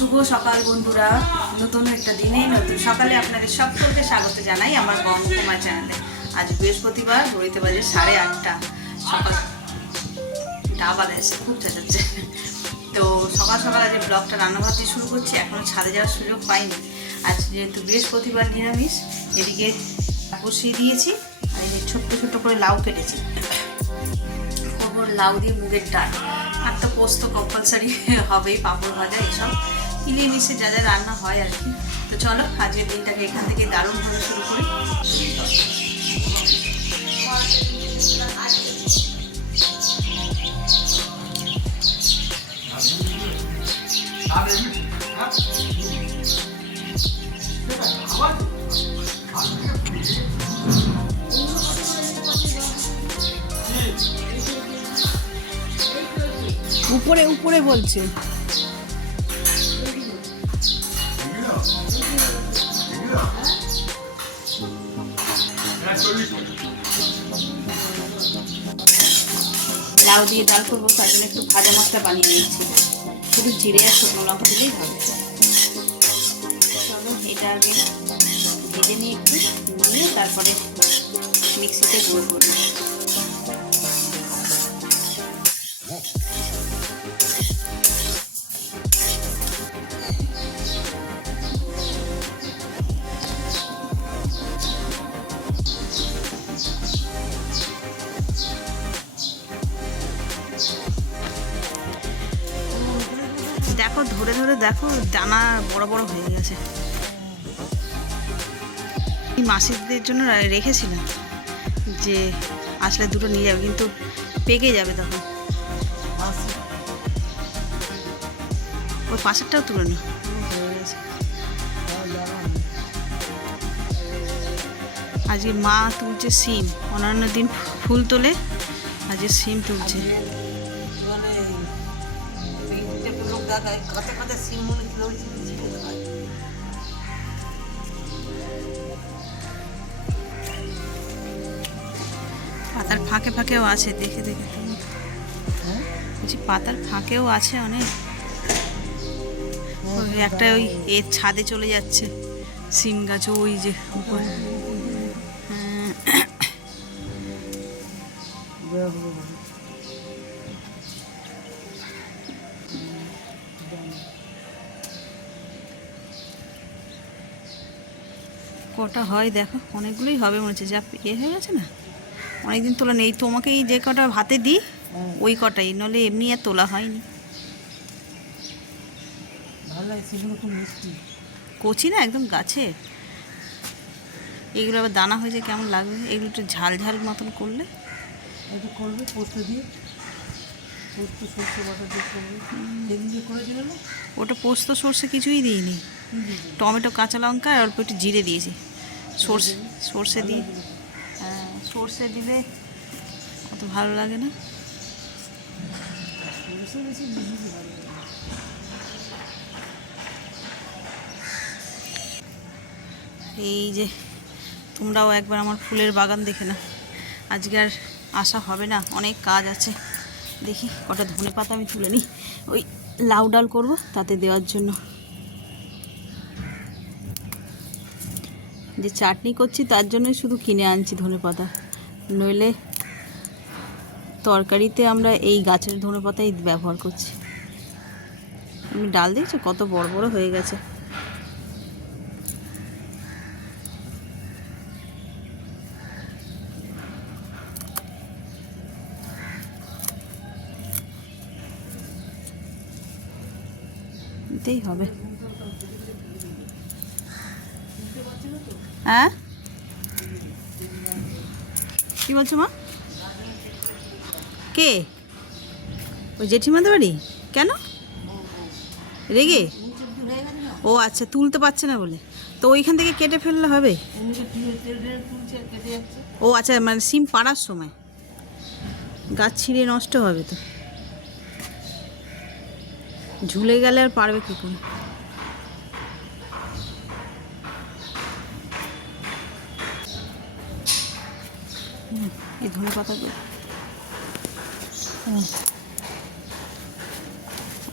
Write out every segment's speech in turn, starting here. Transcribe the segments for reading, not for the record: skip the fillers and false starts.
শুভ সকাল বন্ধুরা, নতুন একটা দিনে নতুন সকালে আপনাদের সকলকে স্বাগত জানাই আমার বঙ্গকুমার চ্যানেলে। আজ বৃহস্পতিবার, ঘড়িতে বাজে 8:30 সকাল। ডাবা এসে খুব চেঁচাচ্ছে। তো সকাল সকাল আজ ব্লগটা রান্নাঘর দিয়ে শুরু করছি। এখনও ছাদে যাওয়ার সুযোগ পাইনি। আজ যেহেতু বৃহস্পতিবার নিরামিষ, এদিকে বসিয়ে দিয়েছি। আর এই ছোট্ট ছোট্ট করে লাউ কেটেছি, ওপর লাউ দিয়ে মুগের ডাল, আর তো পোস্ত কম্পালসারি হবেই, পাঁপড় ভাজা, এইসব মিলিয়ে মিশে যা যা রান্না হয় আর কি। তো চলো আজকের দিনটাকে এখান থেকে দারুণভাবে শুরু করি। উপরে উপরে বলছে। লাউ দিয়ে ডাল করবো, তার জন্য একটু ভাজা মশলা বানিয়ে নিচ্ছি। শুধু জিরে আর শুকনো লঙ্কা দিলেই হবে। চলো এটা আগে ভেজে নিয়ে একটু নিয়ে তারপরে মিক্সিতে গুঁড়ো করবো। দেখো ধরে ধরে দেখো, দানা বড় বড় হয়ে গেছে। এই মাসিদের জন্য রেখেছিলাম যে আসলে দুটো নিয়ে যাবে, কিন্তু পেকে যাবে তখন। ওই পাশেরটাও তুলে না, হয়ে গেছে। আজকে মা তুলছে সিম, অন্যান্য দিন ফুল তোলে, আজকে সিম তুলছে। পাতার ফাঁকে ফাঁকেও আছে, দেখে দেখে বলছি পাতার ফাঁকেও আছে অনেক। একটা ওই এর ছাদে চলে যাচ্ছে সিম গাছ, ওই যে উপরে। কটা হয় দেখো, অনেকগুলোই হবে মনে হচ্ছে। যা হয়ে গেছে না, অনেকদিন তোলা নেই। তোমাকে এই যে কটা হাতে দিই ওই কটাই, নলে এমনি আর তোলা হয়নি। কচি না একদম গাছে, এগুলো আবার দানা হয়ে যায়, কেমন লাগবে। এগুলো একটু ঝাল ঝাল মতন করলে করবে পোস্ত দিয়ে, পোস্ত সর্ষে বাটা দিয়ে করবে। ওটা পোস্ত সর্ষে কিছুই দিইনি, টমেটো কাঁচা লঙ্কা আর অল্প একটু জিরে দিয়েছি। সর্ষে দিয়ে, হ্যাঁ সর্ষে দিলে অত ভালো লাগে না। এই যে তোমরাও একবার আমার ফুলের বাগান দেখে না। আজকে আর আসা হবে না, অনেক কাজ আছে। দেখি কটা ধনে পাতা আমি তুলে নিই, ওই লাউ ডাল করবো তাতে দেওয়ার জন্য। যে চাটনি করছি তার জন্যই শুধু কিনে আনছি ধনে পাতা, নইলে তরকারিতে আমরা এই গাছের ধনে পাতাই ব্যবহার করছি। আমি ডাল দেখছো কত বড় বড় হয়ে গেছে। দিতেই হবে। হ্যাঁ কি বলছো মা? কে? ওই জেঠিমাদের বাড়ি? কেন রেগে? ও আচ্ছা, তুলতে পারছে না বলে। তো ওইখান থেকে কেটে ফেললে হবে। ও আচ্ছা, মানে সিম পাড়ার সময় গাছ ছিঁড়ে নষ্ট হবে, তো ঝুলে গেলে আর পারবে কী করে। এই ধনে পাতাগুলো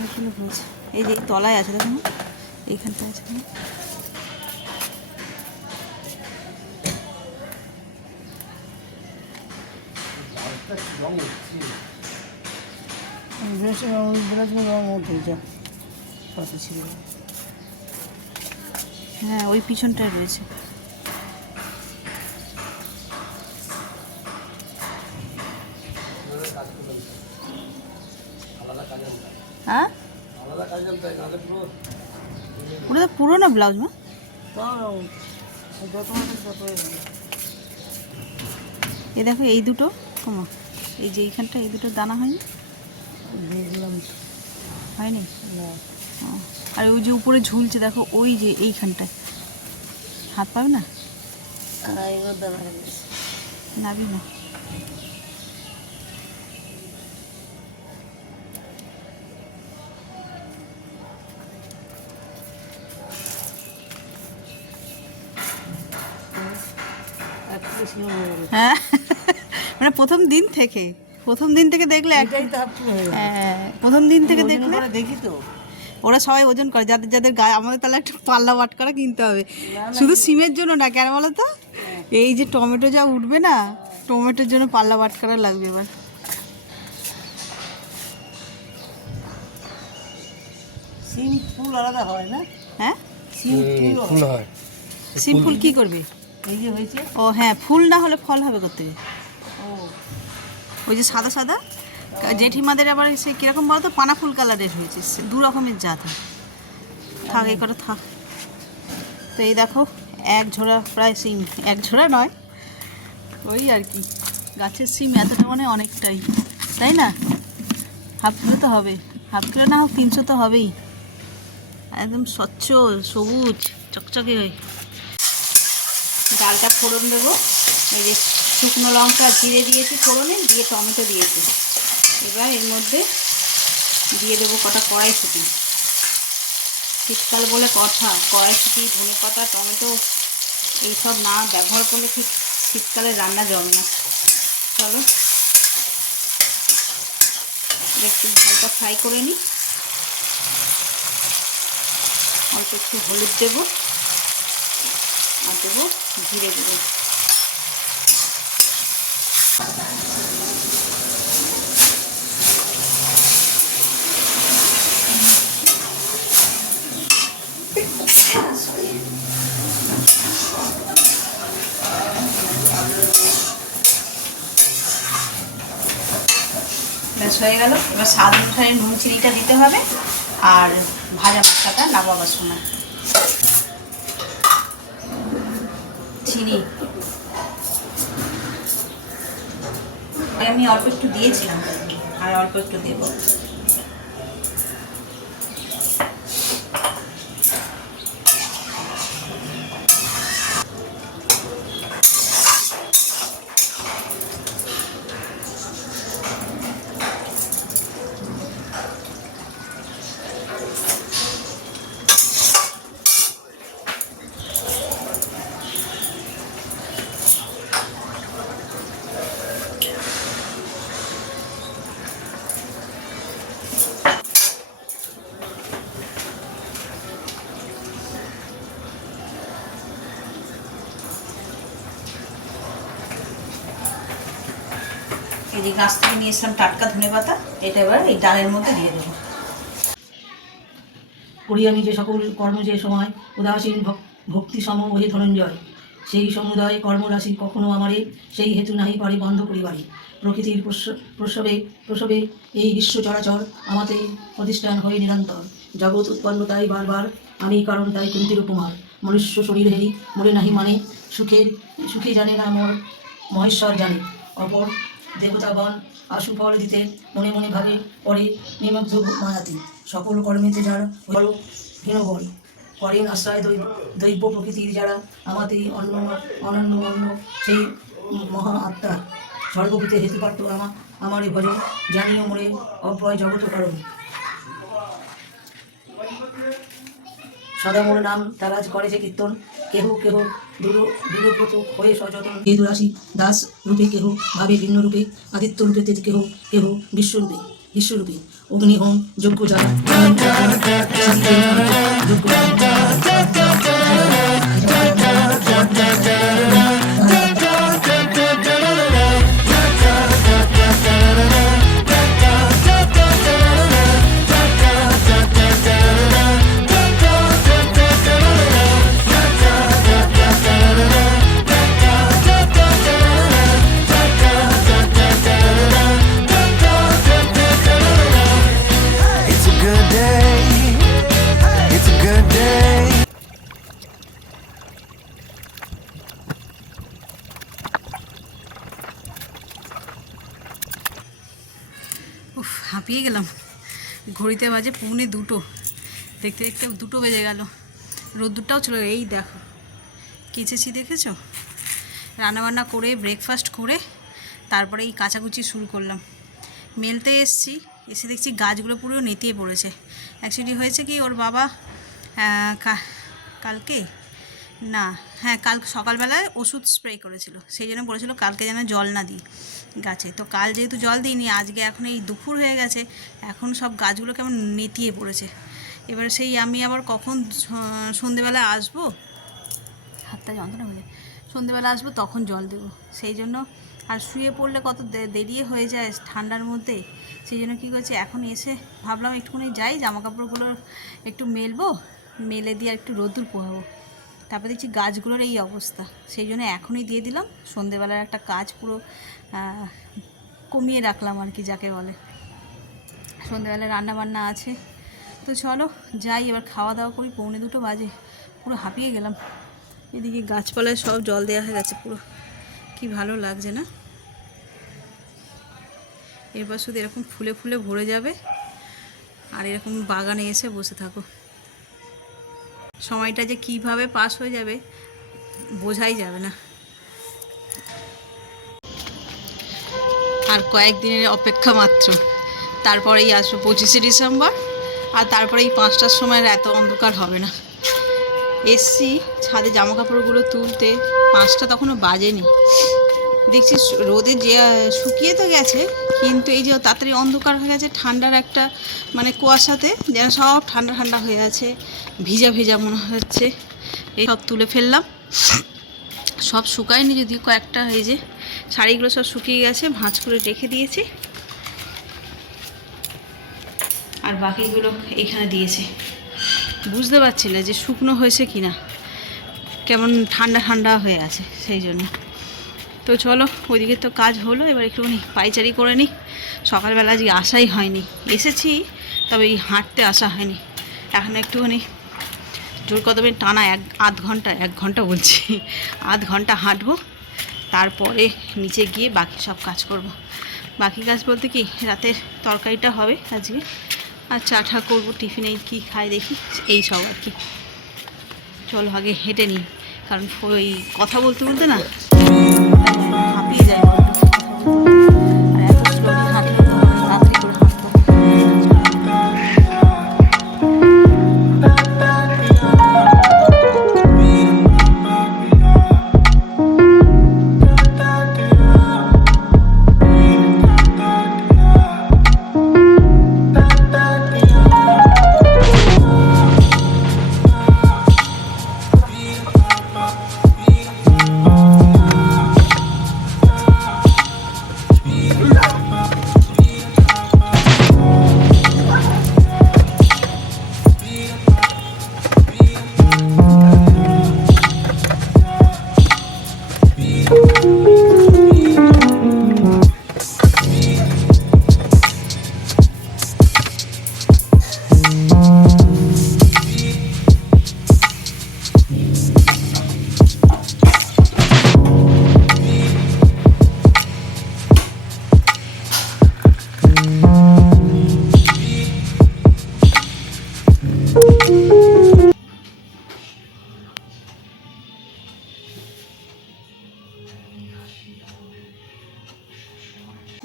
অনেকগুলো হয়েছে। এই যে এই তলায় আছে, দেখুন এইখানটায় আছে। হ্যাঁ, ওই পিছনটায় রয়েছে। হ্যাঁ, ওটা তো পুরোনো ব্লাউজ না? এই দেখো এই দুটো কমা, এই যে এইখানটা এই দুটো দানা হয়নি, হয়নি। আর ওই যে উপরে ঝুলছে দেখো, ওই যে এইখানটায় হাত পাবে না, নাবি না। হ্যাঁ, মানে প্রথম দিন থেকে দেখলে প্রথম দিন থেকে দেখলে দেখি তো ওরা সবাই ওজন করে, যাদের যাদের গায়ে। আমাদের তাহলে একটা পাল্লা বাটকারা কিনতে হবে, শুধু সিমের জন্য না, কেন বলো তো, এই যে টমেটো যা উঠবে না, টমেটোর জন্য পাল্লা বাটকারা লাগবে এবার। সিম ফুল আলাদা হয় না? হ্যাঁ, ফুল হয়। সিম ফুল কি করবে? এই যে হয়েছে। ও হ্যাঁ, ফুল না হলে ফল হবে করতে। ও ওই যে সাদা সাদা জেঠিমাদের আবার সে কীরকম বলো তো, পানা ফুল কালারের হয়েছে, দু রকমের জাত। থাক এই করে থাক। তো এই দেখো এক ঝোড়া প্রায় সিম, এক ঝোড়া নয়, ওই আর কি গাছের সিম এতটা মানে অনেকটাই, তাই না? হাফ কিলো তো হবে, হাফ কিলো না হোক 300 তো হবেই। একদম স্বচ্ছ সবুজ চকচকে হয়ে। ডালটা ফোড়ন দেবো, এই যে শুকনো লঙ্কা জিরে দিয়েছি ফোড়নে, দিয়ে টমেটো দিয়েছি। এবার এর মধ্যে দিয়ে দেবো কটা কড়াইশুঁটি। শীতকাল বলে কথা, কড়াইশুঁটি, ধনে পাতা, টমেটো এইসব না ব্যবহার করলে ঠিক শীতকালে রান্না জমে না। চলো একটু হালকা ফ্রাই করে নিই। অল্প একটু হলুদ দেবো আর দেবো জিরে দেবো। ব্যাস হয়ে গেল। এবার স্বাদ অনুসারে নুন চিনিটা দিতে হবে, আর ভাজা মশলাটা নামাবার সময় চিনি আমি অল্প একটু দিয়েছিলাম, আর অল্প একটু দেবো। এই যে গাছ থেকে নিয়ে এসলাম টাটকা ধনেপাতা, এটা এবার এই ডালের মধ্যে দিয়ে দেবো। করি আমি যে সকল কর্ম যে সময় উদাসীন ভক্তি সম ওহে ধনঞ্জয়, সেই সমুদয় কর্মরাশি কখনো আমারে সেই হেতু নাহি পারে বন্ধ করিবারে। প্রকৃতির প্রসবে এই বিশ্ব চরাচর আমাতেই প্রতিষ্ঠান হয়ে নিরন্তর। জগৎ উৎপন্ন তাই বারবার, আমি কারণ তাই কুন্তির উপমার। মনুষ্য শরীর হেরি মরে নাহি মানে, সুখে জানে না মর মহেশ্বর জানে। অপর দেবতাগণ আশুফল দিতে মনে মনে ভাবে পরে নিমগ্ধ মায়াতে। সকল কর্মেতে যারা হীনবল করেন আশ্রয় দৈব প্রকৃতির যারা, আমাতেই অনন্য অন্য সেই মহা আত্মা সর্বভূতে হেতুপাত্র আমারে ভজ, জানিও মরে অভয় জগত কারণ। সদা মোর নাম তারাজ করে যে কীর্তন, কেহ কেহ দূরব্রত হয়ে সচেতন। কেতু রাশি দাস রূপে, কেহ ভাবে ভিন্ন রূপে, আদিত্য রূপে কেহ কেহ বিশ্বরূপে। বিশ্বরূপী অগ্নিহোম যজ্ঞ জ্বালা যজ্ঞ It's a good day. It's a good day. উফ, হাঁপিয়ে গেলাম। ঘড়িতে বাজে 1:45, দেখতে দেখতে 2 বেজে গেল। রোদ্দুরটাও চলে গেল। এই দেখো কেচেছি, দেখেছো? রান্নাবান্না করে ব্রেকফাস্ট করে তারপরে এই কাচাকুচি শুরু করলাম। মেলতে এসছি, এসে দেখছি গাছগুলো পুরো নেতিয়ে পড়েছে। অ্যাকচুয়ালি হয়েছে কি, ওর বাবা কালকে না হ্যাঁ কাল সকালবেলায় ওষুধ স্প্রে করেছিল, সেই জন্য বলেছিল কালকে যেন জল না দিই গাছে। তো কাল যেহেতু জল দিইনি, আজকে এখন এই দুপুর হয়ে গেছে, এখন সব গাছগুলো কেমন নেতিয়ে পড়েছে। এবার সেই আমি আবার কখন সন্ধেবেলা আসবো, হাতটা যন্ত্রণা হয়ে যায়, সন্ধেবেলা আসবো তখন জল দেবো। সেই জন্য আর শুয়ে পড়লে কত দেরি হয়ে যায় ঠান্ডার মধ্যে। সেই জন্য কী করছি, এখন এসে ভাবলাম একটুখানি যাই, জামাকাপড়গুলো একটু মেলবো, মেলে দিয়ে একটু রোদ্দুর পোহাবো। তারপর দেখছি গাছগুলোর এই অবস্থা, সেই জন্য এখনই দিয়ে দিলাম। সন্ধেবেলার একটা কাজ পুরো কমিয়ে রাখলাম আর কি, যাকে বলে। সন্ধেবেলায় রান্নাবান্না আছে, তো চলো যাই এবার খাওয়া দাওয়া করি। 1:45 বাজে, পুরো হাঁপিয়ে গেলাম। এদিকে গাছপালায় সব জল দেওয়া হয়ে গেছে, পুরো কি ভালো লাগছে না? এরপর শুধু এরকম ফুলে ফুলে ভরে যাবে, আর এরকম বাগানে এসে বসে থাকো। সময়টা যে কিভাবে পাস হয়ে যাবে বোঝাই যাবে না। আর কয়েকদিনের অপেক্ষা মাত্র, তারপরেই আসবে 25শে ডিসেম্বর। আর তারপরে এই 5টার সময় এত অন্ধকার হবে না। এসছি ছাদে জামাকাপড়গুলো তুলতে, 5টা তখনও বাজেনি। দেখছি রোদে যে শুকিয়ে তো গেছে, কিন্তু এই যে তাড়াতাড়ি অন্ধকার হয়ে গেছে, ঠান্ডার একটা মানে কুয়াশাতে যেন সব ঠান্ডা ঠান্ডা হয়ে আছে, ভিজা ভিজা মনে হচ্ছে। এই সব তুলে ফেললাম, সব শুকায়নি যদিও, কয়েকটা এই যে শাড়িগুলো সব শুকিয়ে গেছে, ভাঁজ করে রেখে দিয়েছি। আর বাকিগুলো এখানে দিয়েছি। বুঝতে পারছি না যে শুকনো হয়েছে কি না, কেমন ঠান্ডা ঠান্ডা হয়ে আছে, সেই জন্য। তো চলো, ওইদিকে তো কাজ হলো, এবার একটুখানি পাইচারি করে নিই। সকালবেলা আজকে আসাই হয়নি, এসেছি তবে এই হাঁটতে আসা হয়নি। এখন একটুখানি জোর কদমে টানা 1 ঘন্টা বলছি, 1/2 ঘন্টা হাঁটবো, তারপরে নিচে গিয়ে বাকি সব কাজ করব। বাকি কাজ বলতে কি, রাতের তরকারিটা হবে আজকে, আর চাটা করবো, টিফিনে কী খাই দেখি, এই সব আর কি। চলো আগে হেঁটে নিই, কারণ ওই কথা বলতে বলতে না হাঁপিয়ে যায়, আর এত স্লোলি হাঁটলে তো তাড়াতাড়ি করে হাঁটতে হবে।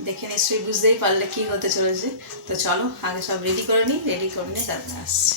দেখে নিশ্চয়ই বুঝতেই পারলে কি হতে চলেছে। তো চলো আগে সব রেডি করে নিই, রেডি করে নিয়ে তারপরে আসছি।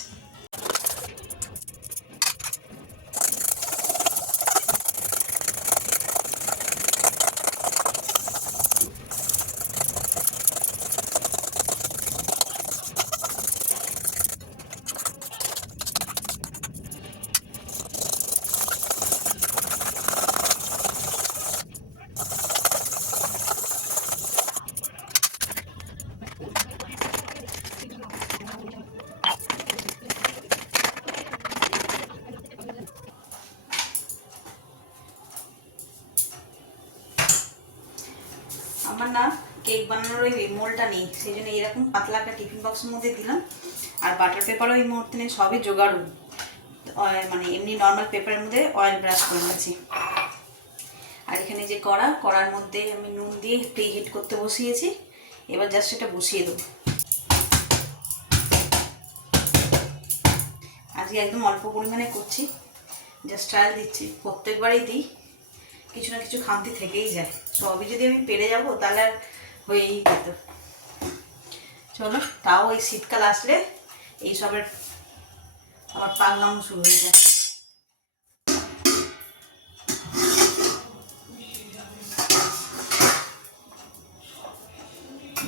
কেক বানানোর ওই মোলটা নেই, সেই জন্য এরকম পাতলা একটা টিফিন বক্সের মধ্যে দিলাম। আর বাটার পেপারও এই মুহূর্তে নেই, সবই জোগাড়ু, মানে এমনি নর্মাল পেপারের মধ্যে অয়েল ব্রাশ করে নিয়েছি। আর এখানে যে কড়ার মধ্যে আমি নুন দিয়ে প্রি হিট করতে বসিয়েছি, এবার জাস্ট এটা বসিয়ে দেবো। আজকে একদম অল্প পরিমাণে করছি, জাস্ট ট্রায়াল দিচ্ছি। প্রত্যেকবারই দিই, কিছু না কিছু খামতি থেকেই যায়। সবই যদি আমি পেরে যাবো তাহলে আর হয়েই যেত। চলো, তাও এই শীতকাল আসলে এইসবের আমার পাগলাম শুরু হয়ে যায়।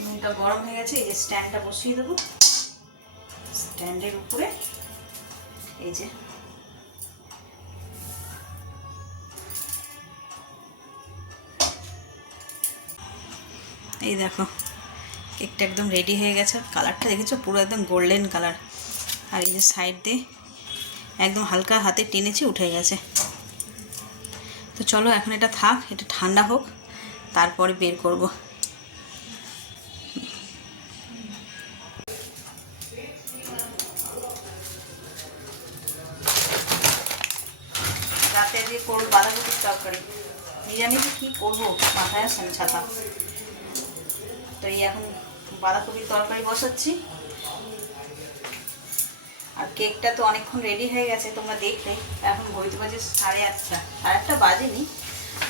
নুনটা গরম হয়ে গেছে, এই যে স্ট্যান্ডটা বসিয়ে দেবো। স্ট্যান্ডের উপরে এই যে এই দেখো কেকটা একদম রেডি হয়ে গেছে। কালারটা দেখেছো, পুরো একদম গোল্ডেন কালার। আর এই যে সাইড দিয়ে একদম হালকা হাতে টেনেছি, উঠে গেছে। তো চলো এখন এটা থাক, এটা ঠান্ডা হোক, তারপরে বের করব। রাতে দিয়ে করবো বাঁধাকপির তরকারি, নিরামিষ কী করবো মাথায় আসছে না ছাতা। তো এই এখন বাঁধাকপির তরকারি বসাচ্ছি। আর কেকটা তো অনেকক্ষণ রেডি হয়ে গেছে, তোমরা দেখলে। এখন ঘড়িতে বাজে 8:30 বাজেনি,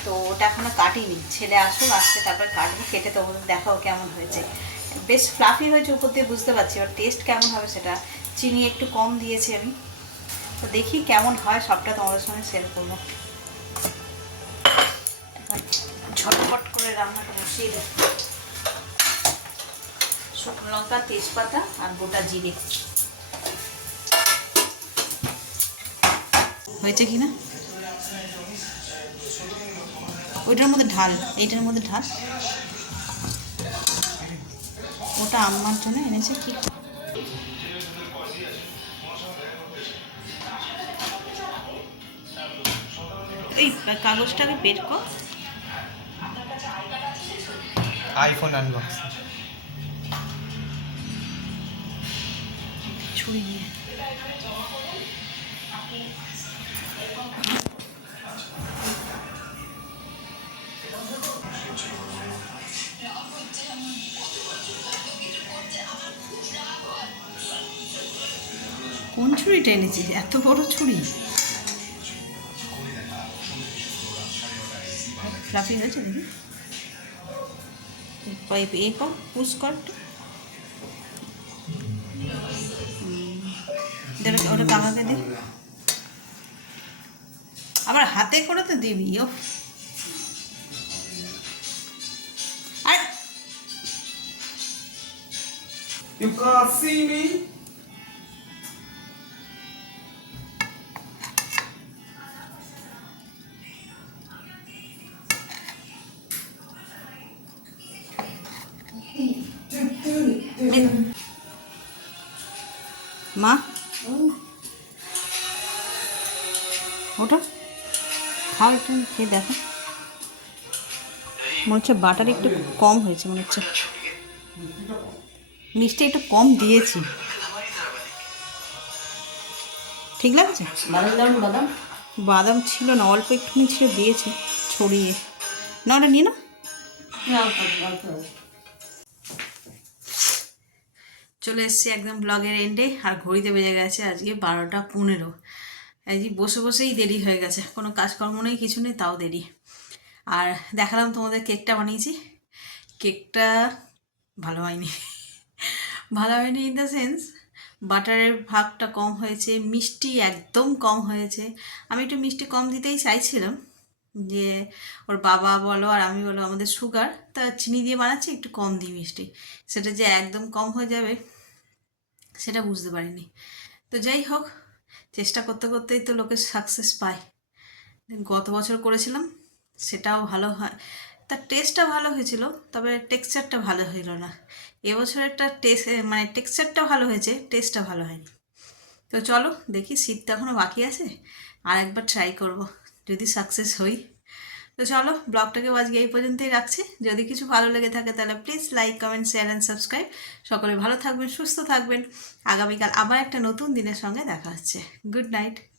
তো ওটা এখনও কাটিনি। ছেলে আসুক, আসলে তারপরে কাটবো, কেটে তোমাদের দেখাও কেমন হয়েছে। বেশ ফ্লাফি হয়েছে উপর দিয়ে, বুঝতে পারছি। এবার টেস্ট কেমন হবে সেটা, চিনি একটু কম দিয়েছি আমি। তো দেখি কেমন হয়, সবটা তোমাদের সঙ্গে শেয়ার করবো। ঝটপট করে রান্নাটা বসিয়ে দিই। শুকনো লঙ্কা, তেজপাতা আর গোটা জিরে। হয়েছে কি না, ওইটার মধ্যে ঢাল, এইটার মধ্যে ঢাল। ওটা আম্মার জন্য এনেছে। কি এই কাগজটাকে বের কর। আইফোন আনবক্স ছুরি নিয়ে কোন ছুরিটা এনেছিস? এত বড় ছুরি, ফ্লাফি হয়েছে দেখি। পাইপ এ কর, পুশ কর। ওটা কাকাকে দে, আবার হাতে করে তো দিবি। ও আর You can't see me. মা ওটা খাও, একটু খেয়ে দেখো। মনে হচ্ছে বাটার একটু কম হয়েছে, মনে হচ্ছে মিষ্টি একটু কম দিয়েছি। ঠিক লাগছে? বাদাম বাদাম ছিল না, অল্প একটুখানি ছিল, দিয়েছি ছড়িয়ে। না ওটা নিয়ে না। চলে এসেছি একদম ব্লগের এন্ডে, আর ঘড়িতে বেজে গেছে আজকে 12:15। এই যে বসে বসেই দেরি হয়ে গেছে, কোনো কাজকর্ম নেই, কিছু নেই, তাও দেরি। আর দেখালাম তোমাদের কেকটা বানিয়েছি। কেকটা ভালো হয়নি, ভালো হয়নি ইন দ্য সেন্স বাটারের ভাগটা কম হয়েছে, মিষ্টি একদম কম হয়েছে। আমি একটু মিষ্টি কম দিতেই চাইছিলাম, যে ওর বাবা বলো আর আমি বলো আমাদের সুগার, তা চিনি দিয়ে বানাচ্ছি, একটু কম দিই মিষ্টি। সেটা যে একদম কম হয়ে যাবে সেটা বুঝতে পারিনি। তো যাই হোক, চেষ্টা করতে করতেই তো লোকের সাকসেস পায়। গত বছর করেছিলাম, সেটাও ভালো হয়, তার টেস্টটা ভালো হয়েছিল, তবে টেক্সচারটা ভালো হইল না। এবছরেরটা টেস্ট মানে টেক্সচারটা ভালো হয়েছে, টেস্টটা ভালো হয়নি। তো চলো দেখি, শীত তো এখনও বাকি আছে, আর একবার ট্রাই করব, যদি সাকসেস হই তো চলো ব্লগটাকেও আজকে এই পর্যন্তই রাখছি। যদি কিছু ভালো লেগে থাকে তাহলে please like, comment, share and subscribe. সকলে ভালো থাকবেন, সুস্থ থাকবেন। আগামীকাল আবার একটা নতুন দিনের সঙ্গে দেখা হচ্ছে। Good night.